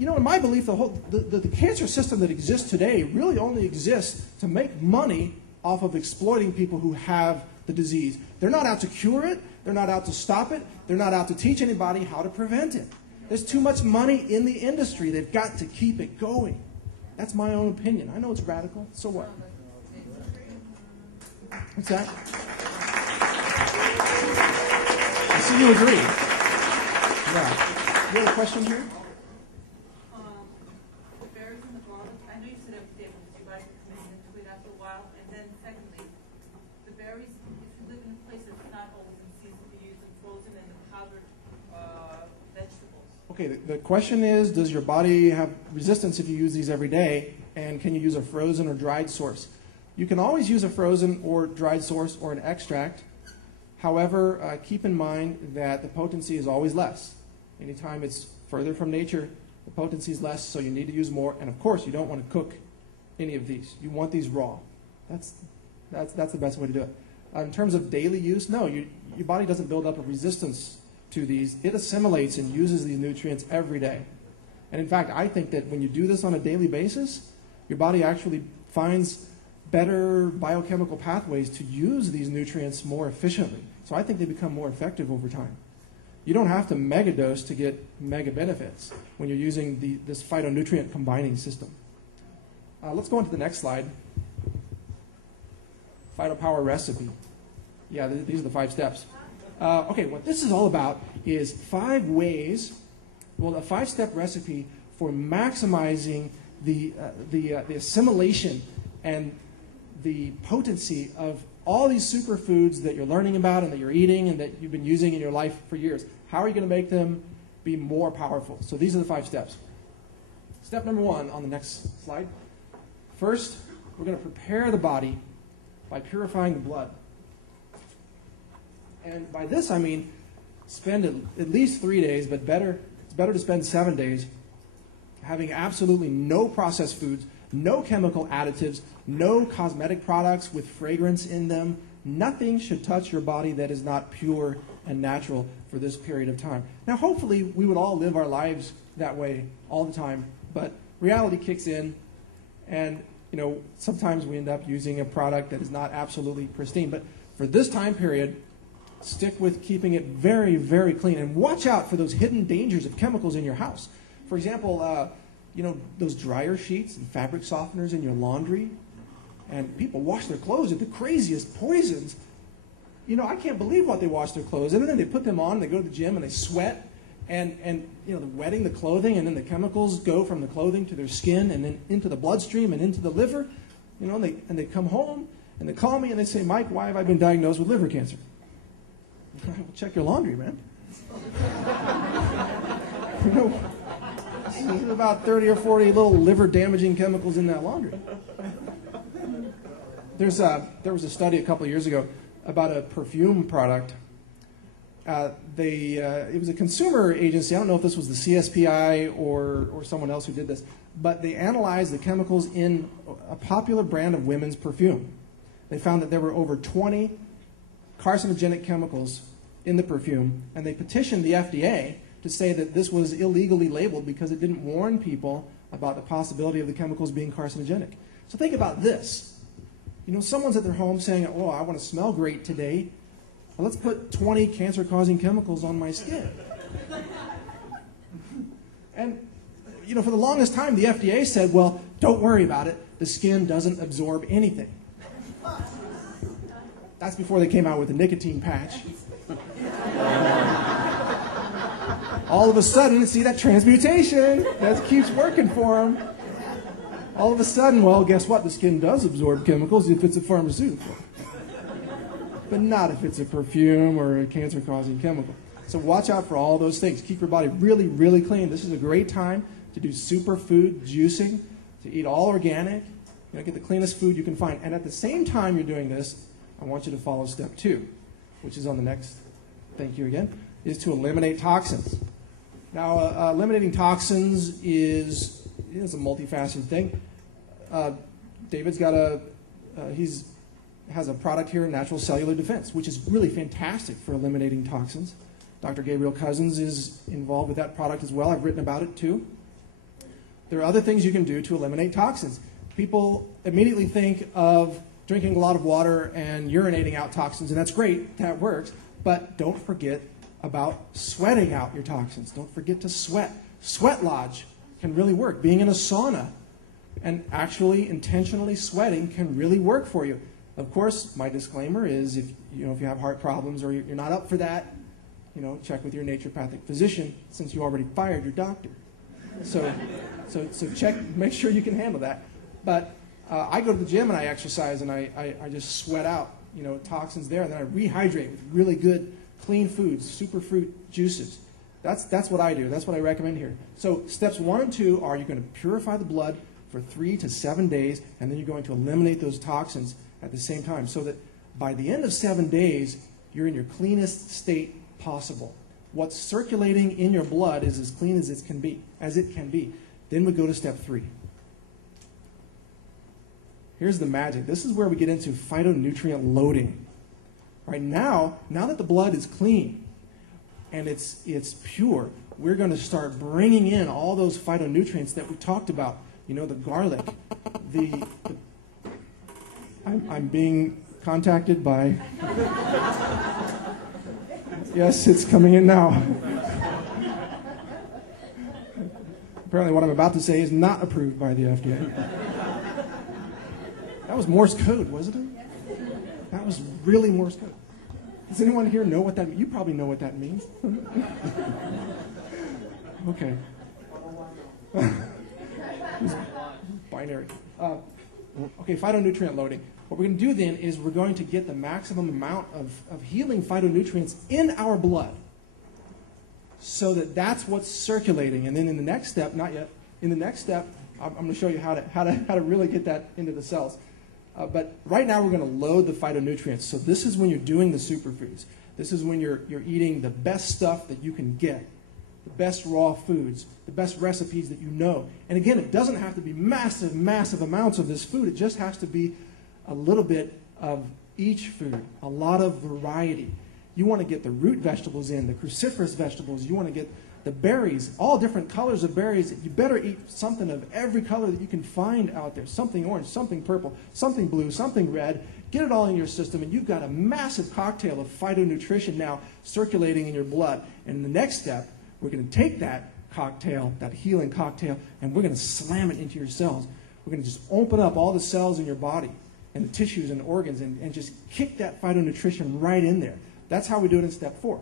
you know, in my belief, the cancer system that exists today really only exists to make money off of exploiting people who have the disease. They're not out to cure it. They're not out to stop it. They're not out to teach anybody how to prevent it. There's too much money in the industry. They've got to keep it going. That's my own opinion. I know it's radical. So what? What's that? I see you agree. Yeah. You have a question here? The berries in the bottom. I know you said every day because you guys are committed to it after a while. And then secondly, the berries, if you live in a place that's not always in season, you use them frozen and the powdered vegetables. Okay, the question is, does your body have resistance if you use these every day? And can you use a frozen or dried source? You can always use a frozen or dried source or an extract. However, keep in mind that the potency is always less. Anytime it's further from nature, the potency is less, so you need to use more. And of course, you don't want to cook any of these. You want these raw. That's the best way to do it. In terms of daily use, no, your body doesn't build up a resistance to these. It assimilates and uses these nutrients every day. And in fact, I think that when you do this on a daily basis, your body actually finds better biochemical pathways to use these nutrients more efficiently. So I think they become more effective over time. You don't have to megadose to get mega benefits when you're using this phytonutrient combining system. Let's go on to the next slide. Phytopower recipe. Yeah, these are the 5 steps. Okay, what this is all about is 5 ways, well, a 5-step recipe for maximizing the assimilation and the potency of all these superfoods that you're learning about and that you're eating and that you've been using in your life for years. How are you going to make them be more powerful? So these are the 5 steps. Step number 1 on the next slide. First, we're going to prepare the body by purifying the blood. And by this I mean spend at least 3 days, but it's better to spend 7 days having absolutely no processed foods, no chemical additives, no cosmetic products with fragrance in them. Nothing should touch your body that is not pure and natural for this period of time. Now, hopefully, we would all live our lives that way all the time, but reality kicks in, and sometimes we end up using a product that is not absolutely pristine. But for this time period, stick with keeping it very, very clean, and watch out for those hidden dangers of chemicals in your house. For example, those dryer sheets and fabric softeners in your laundry, and people wash their clothes with the craziest poisons. I can't believe what they wash their clothes in, and then they put them on, and they go to the gym, and they sweat, and they're wetting the clothing, and then the chemicals go from the clothing to their skin, and then into the bloodstream, and into the liver, and they come home, and they call me, and they say, Mike, why have I been diagnosed with liver cancer? Well, check your laundry, man. There's about 30 or 40 little liver-damaging chemicals in that laundry. There was a study a couple of years ago about a perfume product. It was a consumer agency. I don't know if this was the CSPI or someone else who did this, but they analyzed the chemicals in a popular brand of women's perfume. They found that there were over 20 carcinogenic chemicals in the perfume, and they petitioned the FDA to say that this was illegally labeled because it didn't warn people about the possibility of the chemicals being carcinogenic. So think about this. Someone's at their home saying, oh, I want to smell great today. Well, let's put 20 cancer-causing chemicals on my skin. And, for the longest time, the FDA said, well, don't worry about it. The skin doesn't absorb anything. That's before they came out with the nicotine patch. All of a sudden, see that transmutation? That keeps working for them. All of a sudden, well, guess what? The skin does absorb chemicals if it's a pharmaceutical. But not if it's a perfume or a cancer-causing chemical. So watch out for all those things. Keep your body really, really clean. This is a great time to do superfood juicing, to eat all organic, get the cleanest food you can find. And at the same time you're doing this, I want you to follow step 2, which is on the next, thank you again, is to eliminate toxins. Now, eliminating toxins is a multifaceted thing. David's got has a product here, Natural Cellular Defense, which is really fantastic for eliminating toxins. Dr. Gabriel Cousins is involved with that product as well. I've written about it too. There are other things you can do to eliminate toxins. People immediately think of drinking a lot of water and urinating out toxins, and that's great, that works, but don't forget about sweating out your toxins. Don't forget to sweat. Sweat lodge can really work. Being in a sauna and actually intentionally sweating can really work for you. Of course, my disclaimer is if you have heart problems or you're not up for that, check with your naturopathic physician since you already fired your doctor. So check, make sure you can handle that. But I go to the gym and I exercise and I just sweat out, toxins there, and then I rehydrate with really good, clean foods, superfruit juices. That's what I do. That's what I recommend here. So steps 1 and 2 are you're going to purify the blood for 3 to 7 days, and then you're going to eliminate those toxins at the same time, so that by the end of 7 days, you're in your cleanest state possible. What's circulating in your blood is as clean as it can be. Then we go to step 3. Here's the magic. This is where we get into phytonutrient loading. Right now that the blood is clean and it's pure, we're going to start bringing in all those phytonutrients that we talked about. The garlic, I'm being contacted by... Yes, it's coming in now. Apparently what I'm about to say is not approved by the FDA. That was Morse code, wasn't it? That was really Morse code. Does anyone here know what that means? You probably know what that means. Okay. Binary. Okay, phytonutrient loading. What we're going to do then is we're going to get the maximum amount of healing phytonutrients in our blood so that that's what's circulating. And then in the next step, not yet, in the next step, I'm going to show you how to really get that into the cells. But right now we're going to load the phytonutrients. So this is when you're doing the superfoods. This is when you're eating the best stuff that you can get, the best raw foods, the best recipes that you know. And again, it doesn't have to be massive, massive amounts of this food. It just has to be a little bit of each food, a lot of variety. You want to get the root vegetables in, the cruciferous vegetables. You want to get the berries, all different colors of berries. You better eat something of every color that you can find out there. Something orange, something purple, something blue, something red. Get it all in your system, and you've got a massive cocktail of phytonutrition now circulating in your blood. And in the next step, we're going to take that cocktail, that healing cocktail, and we're going to slam it into your cells. We're going to just open up all the cells in your body and the tissues and organs and just kick that phytonutrition right in there. That's how we do it in step 4.